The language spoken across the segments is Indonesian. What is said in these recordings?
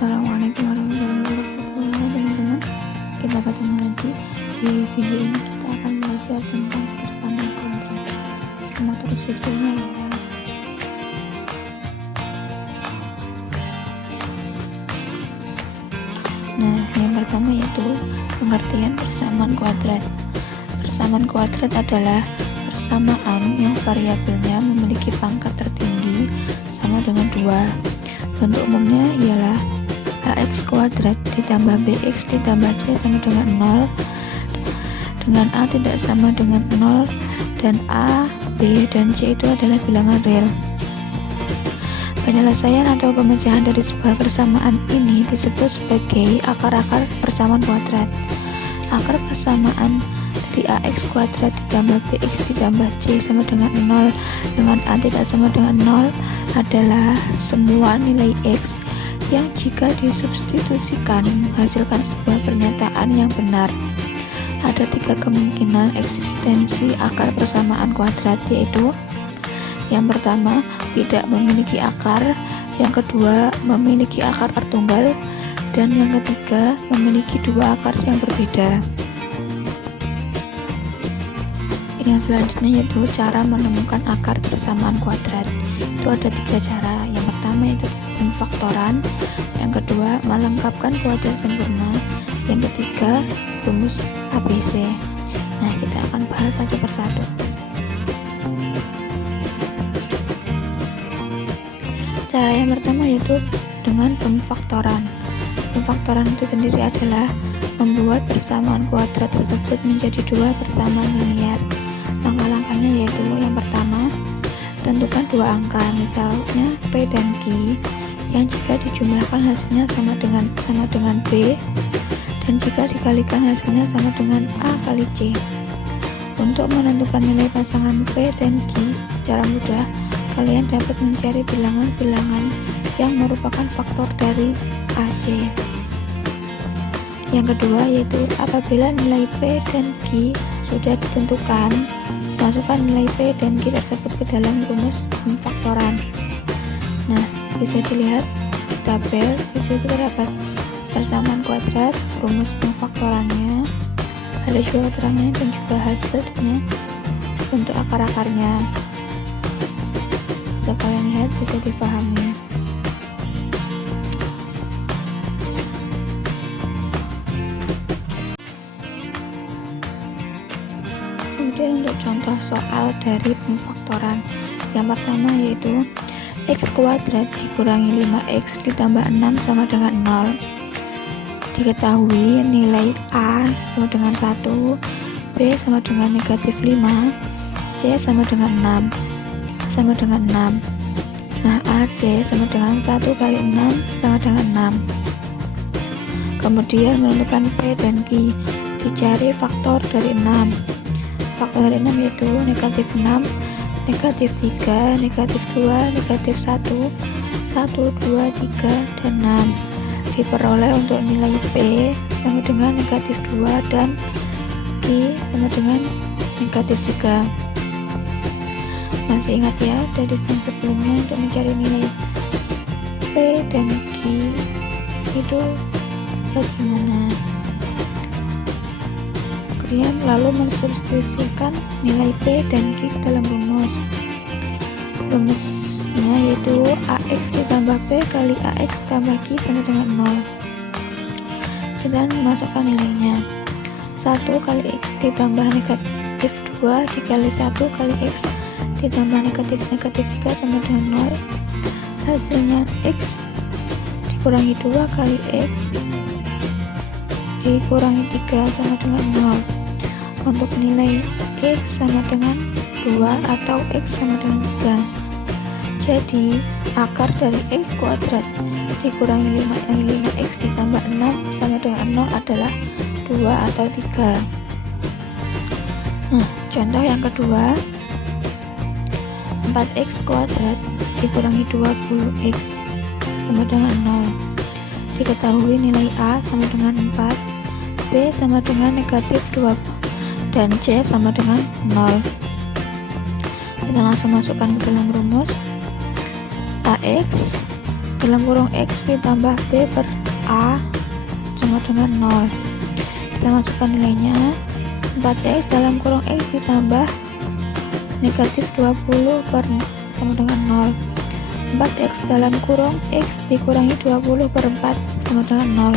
Assalamualaikum warahmatullahi wabarakatuh, teman-teman. Kita ketemu lagi di video ini. Kita akan belajar tentang persamaan kuadrat. Simak terus videonya ya. Nah, yang pertama yaitu pengertian persamaan kuadrat. Persamaan kuadrat adalah persamaan yang variabelnya memiliki pangkat tertinggi sama dengan 2. Bentuk umumnya ialah ax kuadrat ditambah bx ditambah c sama dengan 0, dengan a tidak sama dengan 0, dan a, b, dan c itu adalah bilangan real. Penyelesaian atau pemecahan dari sebuah persamaan ini disebut sebagai akar-akar persamaan kuadrat. Akar persamaan dari ax kuadrat ditambah bx ditambah c sama dengan 0 dengan a tidak sama dengan 0 adalah semua nilai x yang jika disubstitusikan menghasilkan sebuah pernyataan yang benar. Ada 3 kemungkinan eksistensi akar persamaan kuadrat, yaitu yang pertama tidak memiliki akar, yang kedua memiliki akar tertunggal, dan yang ketiga memiliki 2 akar yang berbeda. Yang selanjutnya yaitu cara menemukan akar persamaan kuadrat. Itu ada 3 cara. Yang pertama yaitu pemfaktoran, yang kedua melengkapkan kuadrat sempurna, yang ketiga rumus ABC. Nah, kita akan bahas satu persatu. Cara yang pertama yaitu dengan pemfaktoran. Pemfaktoran itu sendiri adalah membuat persamaan kuadrat tersebut menjadi 2 persamaan linear. Langkah-langkahnya yaitu yang pertama, tentukan 2 angka, misalnya P dan Q, yang jika dijumlahkan hasilnya sama dengan B, dan jika dikalikan hasilnya sama dengan A kali C. Untuk menentukan nilai pasangan P dan Q secara mudah, kalian dapat mencari bilangan-bilangan yang merupakan faktor dari AC. Yang kedua yaitu apabila nilai P dan Q sudah ditentukan, masukkan nilai P dan Q tersebut ke dalam rumus pemfaktoran. Nah, bisa dilihat di tabel, di situ terdapat persamaan kuadrat, rumus pemfaktorannya, ada juga keterangannya dan juga hasilnya untuk akar-akarnya. Bisa kalian lihat, bisa difahami. Kemudian untuk contoh soal dari pemfaktoran, yang pertama yaitu x kuadrat dikurangi 5x ditambah 6 sama dengan 0. Diketahui nilai a sama dengan 1, b sama dengan negatif 5, c sama dengan 6 sama dengan 6. Nah, ac sama dengan 1 kali 6 sama dengan 6. Kemudian menentukan p dan q, dicari faktor dari 6. Faktor dari 6 yaitu negatif 6, negatif 3, negatif 2, negatif 1, 1, 2, 3, dan 6. Diperoleh untuk nilai P sama dengan negatif 2 dan Q sama dengan negatif 3. Masih ingat ya dari yang sebelumnya untuk mencari nilai P dan Q itu bagaimana? Kemudian lalu mensubstitusikan nilai P dan Q ke dalam rumus. Rumusnya yaitu AX ditambah P kali AX tambah Q sama dengan 0. Kita memasukkan nilainya. 1 kali X ditambah negatif 2 dikali 1 kali X ditambah negatif 3 sama dengan 0. Hasilnya X dikurangi 2 kali X dikurangi 3 sama dengan 0. Untuk nilai X sama dengan 2 atau X sama dengan 3. Jadi akar dari X kuadrat dikurangi 5 kali 5X ditambah 6 sama dengan 0 adalah 2 atau 3. Nah, contoh yang kedua, 4X kuadrat dikurangi 20X sama dengan 0. Diketahui nilai A sama dengan 4, B sama dengan negatif 20, dan C sama dengan 0. Kita langsung masukkan ke dalam rumus. AX dalam kurung X ditambah B per A sama dengan 0. Kita masukkan nilainya. 4X dalam kurung X ditambah negatif 20 per sama dengan 0. 4X dalam kurung X dikurangi 20 per 4 sama dengan 0.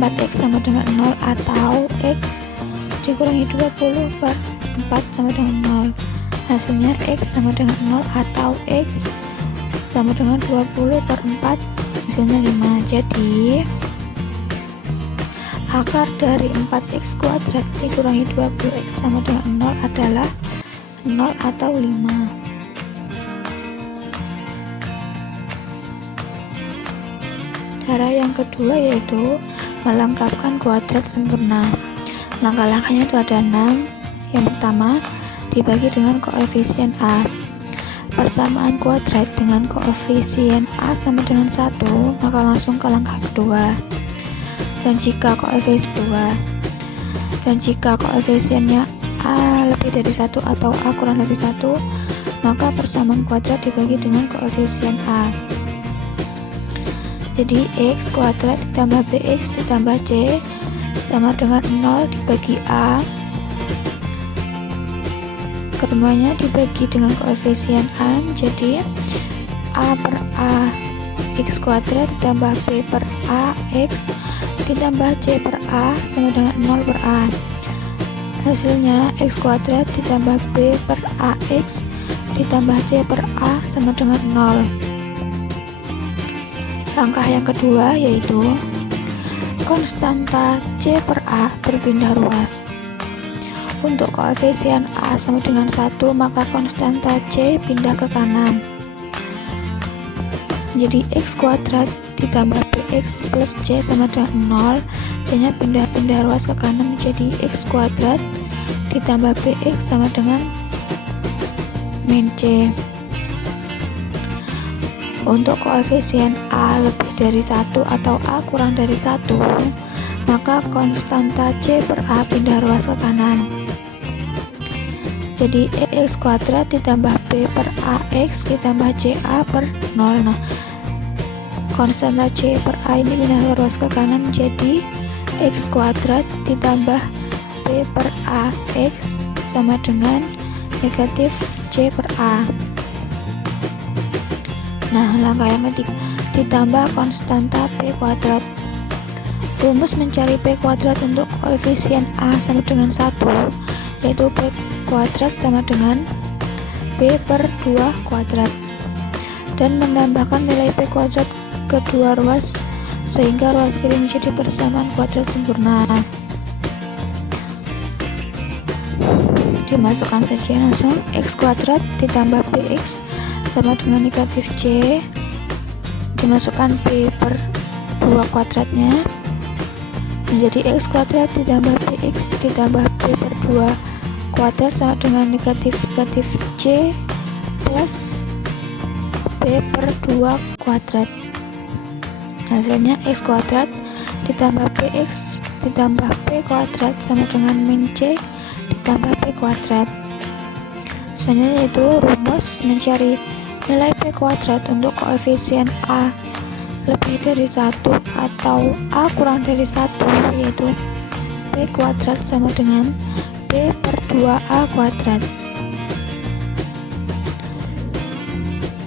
4X sama dengan 0 atau X dikurangi 20 per 4 sama dengan 0. Hasilnya X sama dengan 0 atau X sama dengan 20 per 4, hasilnya 5. Jadi akar dari 4X kuadrat dikurangi 20X sama dengan 0 adalah 0 atau 5. Cara yang kedua yaitu melengkapkan kuadrat sempurna. Langkah-langkahnya itu ada 6. Yang pertama, dibagi dengan koefisien A. Persamaan kuadrat dengan koefisien A sama dengan 1, maka langsung ke langkah kedua. Dan jika koefisiennya A lebih dari 1 atau A kurang dari 1, maka persamaan kuadrat dibagi dengan koefisien A. Jadi X kuadrat ditambah BX ditambah C sama dengan 0 dibagi A. Kesemuanya dibagi dengan koefisien A, jadi A per A X kuadrat ditambah B per A X ditambah C per A sama dengan 0 per A. Hasilnya X kuadrat ditambah B per A X ditambah C per A sama dengan 0. Langkah yang kedua yaitu konstanta C per A berpindah ruas. Untuk koefisien A sama dengan 1, maka konstanta C pindah ke kanan. Jadi X kuadrat ditambah BX plus C sama dengan 0, C nya pindah ruas ke kanan menjadi X kuadrat ditambah BX sama dengan min C. Untuk koefisien A lebih dari 1 atau A kurang dari 1, maka konstanta C per A pindah ruas ke kanan. Jadi X kuadrat ditambah B per AX ditambah CA per 0. Nah, konstanta C per A ini pindah ruas ke kanan menjadi X kuadrat ditambah B per AX sama dengan negatif C per A. Nah, langkah yang ketiga, ditambah konstanta P kuadrat. Rumus mencari P kuadrat untuk koefisien A sama dengan 1, yaitu P kuadrat sama dengan B per 2 kuadrat, dan menambahkan nilai P kuadrat ke dua ruas sehingga ruas kiri menjadi persamaan kuadrat sempurna. Dimasukkan saja langsung. X kuadrat ditambah BX sama dengan negatif C, dimasukkan B per 2 kuadratnya menjadi X kuadrat ditambah BX ditambah B per 2 kuadrat sama dengan negatif C plus B per 2 kuadrat. Hasilnya X kuadrat ditambah BX ditambah B kuadrat sama dengan min C ditambah B kuadrat. Selanjutnya yaitu rumus mencari nilai P kuadrat untuk koefisien A lebih dari 1 atau A kurang dari 1, yaitu P kuadrat sama dengan B per 2A kuadrat,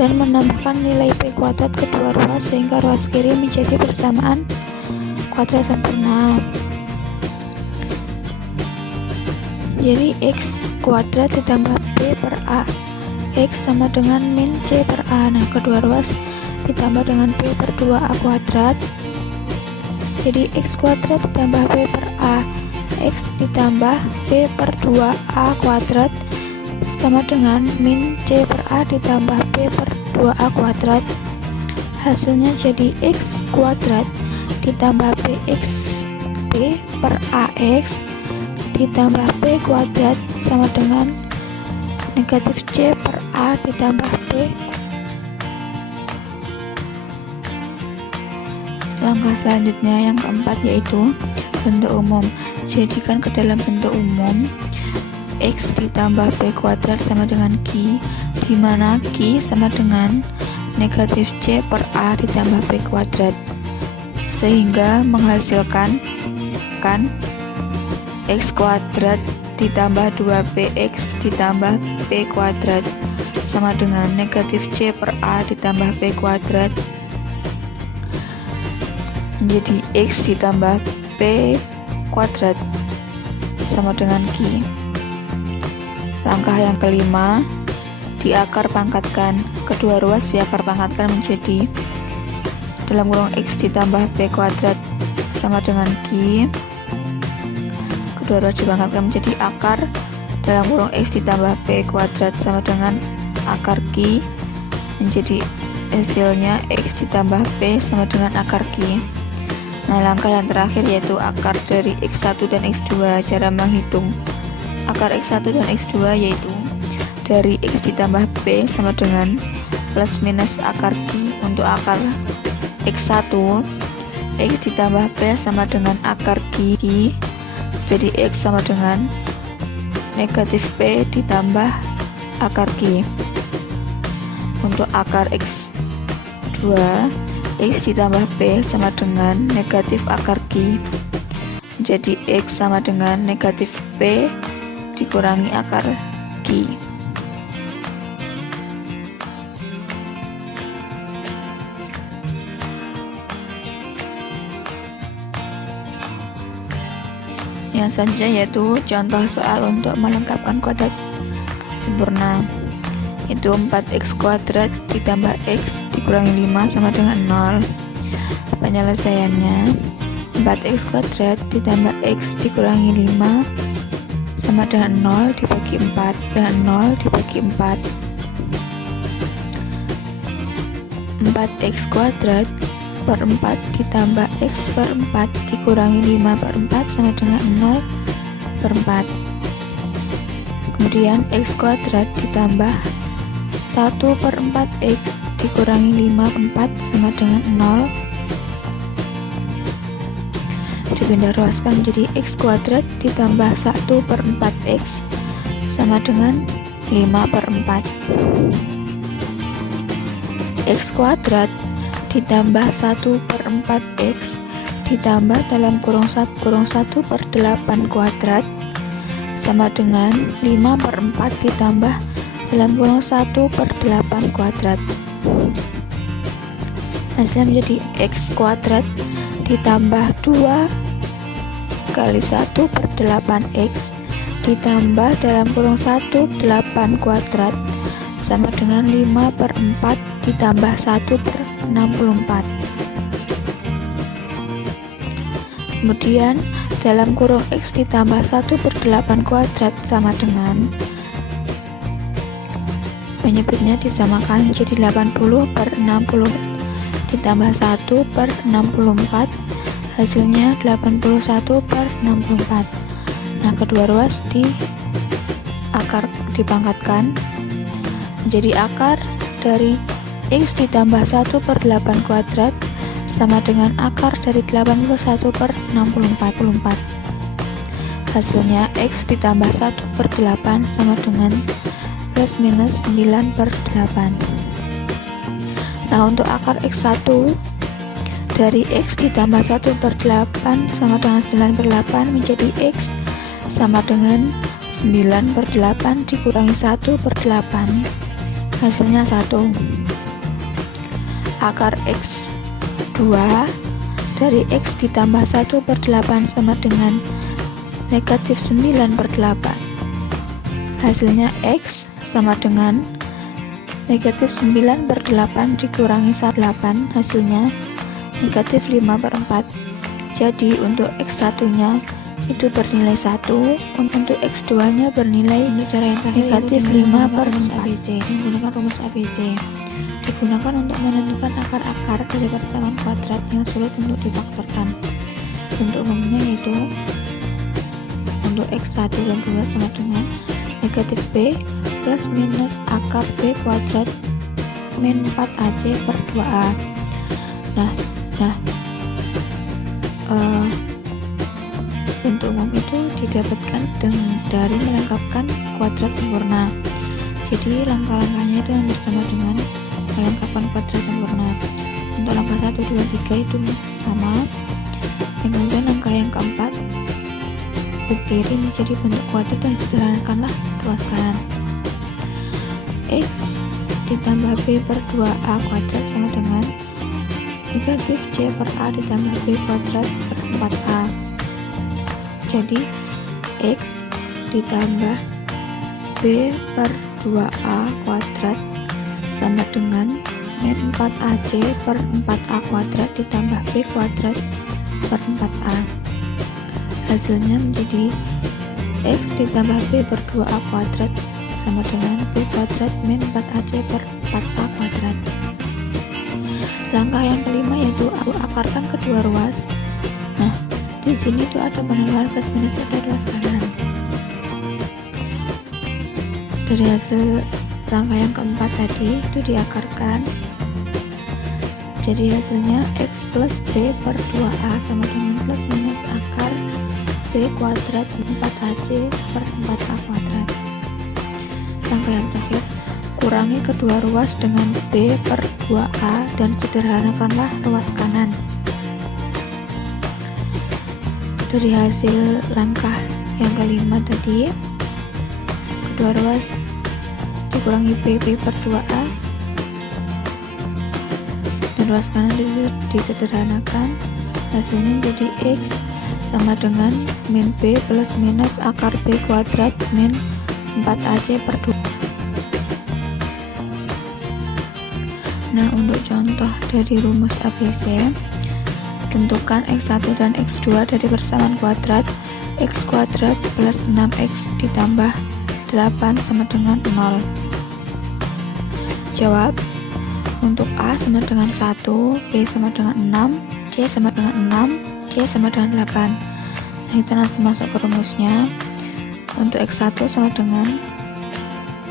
dan menambahkan nilai P kuadrat kedua ruas sehingga ruas kiri menjadi persamaan kuadrat sempurna. Jadi X kuadrat ditambah B per A X sama dengan min C per A. Nah, kedua ruas ditambah dengan B per 2A kuadrat, jadi X kuadrat ditambah B per A X ditambah B per 2A kuadrat sama dengan min C per A ditambah B per 2A kuadrat. Hasilnya jadi X kuadrat ditambah BX B per AX ditambah B kuadrat sama dengan negatif C per A ditambah B. Langkah selanjutnya yang keempat yaitu bentuk umum. Jadikan ke dalam bentuk umum X ditambah B kuadrat sama dengan Q, di mana Q sama dengan negatif C per A ditambah B kuadrat, sehingga menghasilkan X kuadrat ditambah 2BX ditambah B kuadrat sama dengan negatif C per A ditambah B kuadrat menjadi X ditambah B kuadrat sama dengan Q. Langkah yang kelima, di akar pangkatkan. Kedua ruas di akar pangkatkan menjadi dalam kurung X ditambah B kuadrat sama dengan Q. Kedua ruas dipangkatkan menjadi akar dalam kurung X ditambah B kuadrat sama dengan akar Q, menjadi hasilnya X ditambah B sama dengan akar Q. Nah, langkah yang terakhir yaitu akar dari X1 dan X2. Cara menghitung akar X1 dan X2 yaitu dari X ditambah B sama dengan plus minus akar Q. Untuk akar X1, X ditambah B sama dengan akar Q, jadi X sama dengan negatif B ditambah akar Q. Untuk akar X2, X ditambah B sama dengan negatif akar Q, jadi X sama dengan negatif B dikurangi akar Q. Yang selanjutnya yaitu contoh soal untuk melengkapkan kuadrat sempurna, itu 4x kuadrat ditambah x dikurangi 5 sama dengan 0. Penyelesaiannya 4x kuadrat ditambah x dikurangi 5 sama dengan 0 dibagi 4 dengan 0 dibagi 4. 4x kuadrat per 4 ditambah x per 4 dikurangi 5 per 4 sama dengan 0 per 4. Kemudian x kuadrat ditambah 1 per 4x dikurangi 5 per 4 sama dengan 0. Dipindah ruaskan menjadi x kuadrat ditambah 1 per 4x sama dengan 5 per 4. X kuadrat ditambah 1 per 4x ditambah dalam kurung 1 per 8 kuadrat sama dengan 5 per 4 ditambah dalam kurung 1 per 8 kuadrat. Hasilnya menjadi x kuadrat ditambah 2 kali 1 per 8x ditambah dalam kurung 1 8 kuadrat sama dengan 5 per 4 ditambah 1 per 64. Kemudian dalam kurung x ditambah 1 per 8 kuadrat sama dengan, penyebutnya disamakan menjadi 80 per 60 ditambah 1 per 64, hasilnya 81 per 64. Nah, kedua ruas di akar dipangkatkan menjadi akar dari x ditambah 1 per 8 kuadrat sama dengan akar dari 81 per 64. Hasilnya x ditambah 1 per 8 sama dengan plus minus 9 per 8. Nah, untuk akar x1 dari x ditambah 1 per 8 sama dengan 9 per 8 menjadi x sama dengan 9 per 8 dikurangi 1 per 8, hasilnya 1. Akar x2 dari x ditambah 1 per 8 sama dengan negatif 9 per 8, hasilnya x sama dengan negatif 9 per 8 dikurangi 8, hasilnya negatif 5 per 4. Jadi untuk x1 nya itu bernilai 1, untuk x2 nya bernilai, untuk cara yang terakhir negatif 5 per 4. Menggunakan rumus ABC digunakan untuk menentukan akar-akar dari persamaan kuadrat yang sulit untuk difaktorkan. Bentuk umumnya yaitu untuk x1 dan 2 sama dengan negatif b plus minus akar b kuadrat min 4ac per 2a. Bentuk umum itu didapatkan dari melengkapkan kuadrat sempurna. Jadi langkah-langkahnya itu yang bersama dengan melengkapkan kuadrat sempurna. Untuk langkah 1, 2, 3 itu sama. Kemudian langkah yang keempat, kub kiri menjadi bentuk kuadrat dan sederhanakanlah ruas kanan. X ditambah B per 2A kuadrat sama dengan negatif C per A ditambah B kuadrat per 4A. Jadi X ditambah B per 2A kuadrat sama dengan min 4AC per 4A kuadrat ditambah B kuadrat per 4A. Hasilnya menjadi X ditambah B per 2A kuadrat sama dengan B kuadrat min 4AC per 4A kuadrat. Langkah yang kelima yaitu akarkan kedua ruas. Nah, di sini tuh ada penambahan plus minus pada ruas kanan. Dari hasil langkah yang keempat tadi itu diakarkan. Jadi hasilnya X plus B per 2A sama dengan plus minus akar B kuadrat 4AC per 4A kuadrat. Langkah yang terakhir, kurangi kedua ruas dengan B per 2A dan sederhanakanlah ruas kanan. Dari hasil langkah yang kelima tadi, kedua ruas dikurangi B per 2A dan ruas kanan disederhanakan. Hasilnya jadi X sama dengan min B plus minus akar B kuadrat min 4AC per 2. Nah, untuk contoh dari rumus ABC, tentukan X1 dan X2 dari persamaan kuadrat X kuadrat plus 6X ditambah 8 sama dengan 0. Jawab. Untuk A sama dengan 1, B sama dengan 6, C sama dengan 6, C sama dengan 8. Nah, kita langsung masuk ke rumusnya. Untuk X1 sama dengan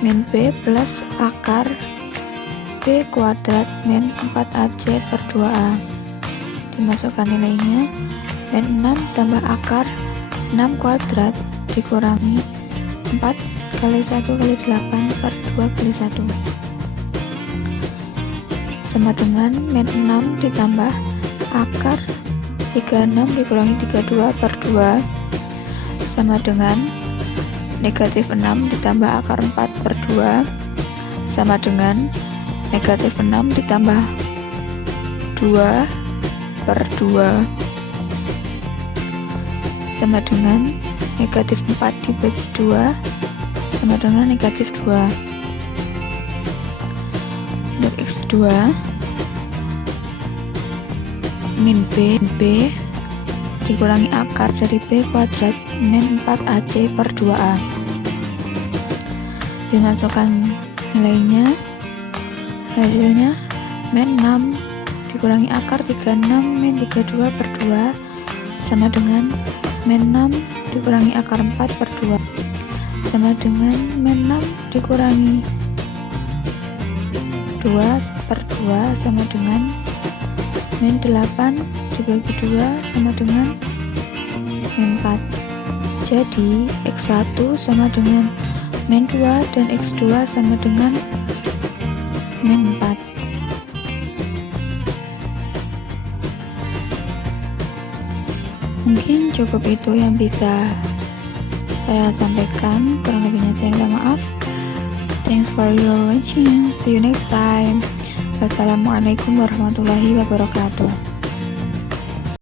min B plus akar B kuadrat min 4AC per 2A. Dimasukkan nilainya, min 6 tambah akar 6 kuadrat dikurangi 4 kali 1 kali 8 per 2 kali 1 sama dengan min 6 ditambah akar 36 dikurangi 32 per 2 sama dengan negatif 6 ditambah akar 4 per 2 sama dengan negatif 6 ditambah 2 per 2 sama dengan negatif 4 dibagi 2 sama dengan negatif 2. Untuk X2 min B dikurangi akar dari B kuadrat min 4AC per 2A. Dimasukkan nilainya, hasilnya min 6 dikurangi akar 36 min 32 per 2 sama dengan min 6 dikurangi akar 4 per 2 sama dengan min 6 dikurangi 2 per 2 sama dengan min 8 dibagi 2 sama dengan min 4. Jadi X1 sama dengan min 2 dan X2 sama dengan min 4. Mungkin cukup itu yang bisa saya sampaikan, kurang lebihnya saya minta maaf. Thanks for your watching. See you next time. Wassalamualaikum warahmatullahi wabarakatuh.